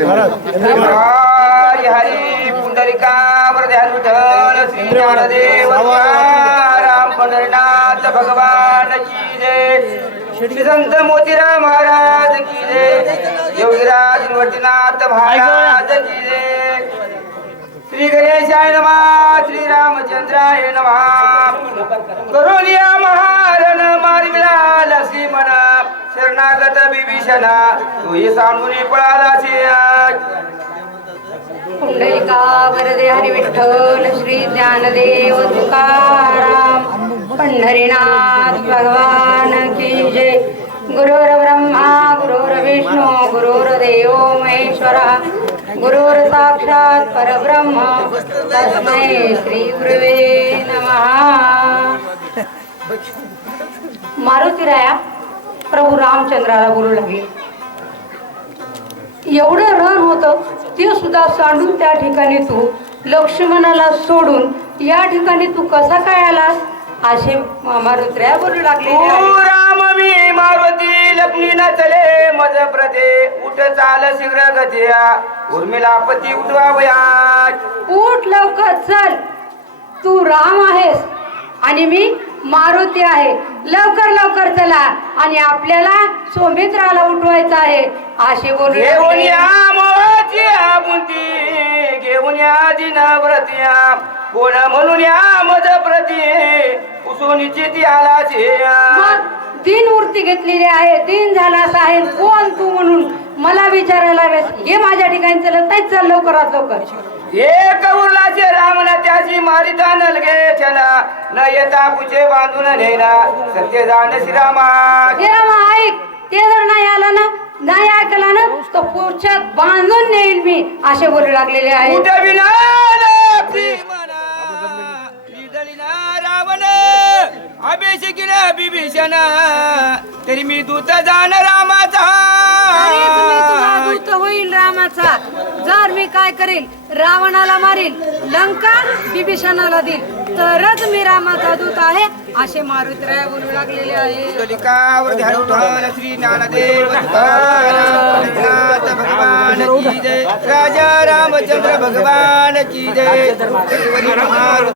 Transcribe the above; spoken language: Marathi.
हरी हरी पुंडलिका वरध्यान विठ्ठल श्री ज्ञानदेव राम पंढरीनाथ भगवान की जय। श्री संत मोतीराम महाराज की जय। योगीराज निवर्तीनाथ महाराज की जय। श्री गणेशाय नमः। श्री रामचंद्राय नमः। करुणिया महारण मारिला लक्ष्मण शरणागत विभीषणा तू सांगून पळालासी। पुंडलिका वरदे हरी विठ्ठल श्री ज्ञानदेव तुकाराम पंढरीनाथ भगवान की जय। गुरुर् ब्रह्मा गुरुर्विष्णू गुरुर्देव महेश्वरः गुरुर् साक्षात परब्रह्म तस्मै श्री गुरुवे नमः। मारुतीराया प्रभू रामचंद्राला बोलू लागले, एवढं रण होतं ते सुद्धा सांडून त्या ठिकाणी तू लक्ष्मणाला सोडून या ठिकाणी तू कसा काय आलास असे मारुतीराया बोलू लागले। राम मी मारुती लक्ष्मी न चले मज प्रते उठ चाल शीघ्र गतिया उर्मिला पती उठवावया। उठ लवकर चल, तू राम आहेस आणि मी मारुती आहे, लवकर लवकर चला आणि आपल्याला सौमित्राला उठवायचं आहे असे बोलू घेऊन या मोहची बुंती घेऊन या दिनव्रतिया कोण म्हणून या मज प्रती उसोनीची ती आलाची। तीन मूर्ती घेतलेली आहे, तीन झालास आहे, कोण तू म्हणून मला विचारायला हे माझ्या ठिकाणी चलत नाही, चल लवकरात लवकर। एक उरलाचे रामना त्याची मारिता नलगे चला न येता पुचे बांधून नेला सत्य जाण श्रीरामा। हे रामा ऐक, ते जर नाही आला ना नाही ऐकला ना तर पुढच्यात बांधून नेईल मी असे बोलू लागलेले आहे। कुठे विना रावण अभिषेकीन विभीषण तरी मी दूत जाण रामाचा। दूत होईल रामाचा जर मी काय करेल रावणाला मारील लंका विभीषणाला देईल तरच मी रामाचा दूत आहे असे मारुतीराया बोलू लागलेले आहे। पुंडलिकावर ध्यान उठवलं श्री ज्ञानदेव भगवान की जय। राजा रामचंद्र भगवान की जय।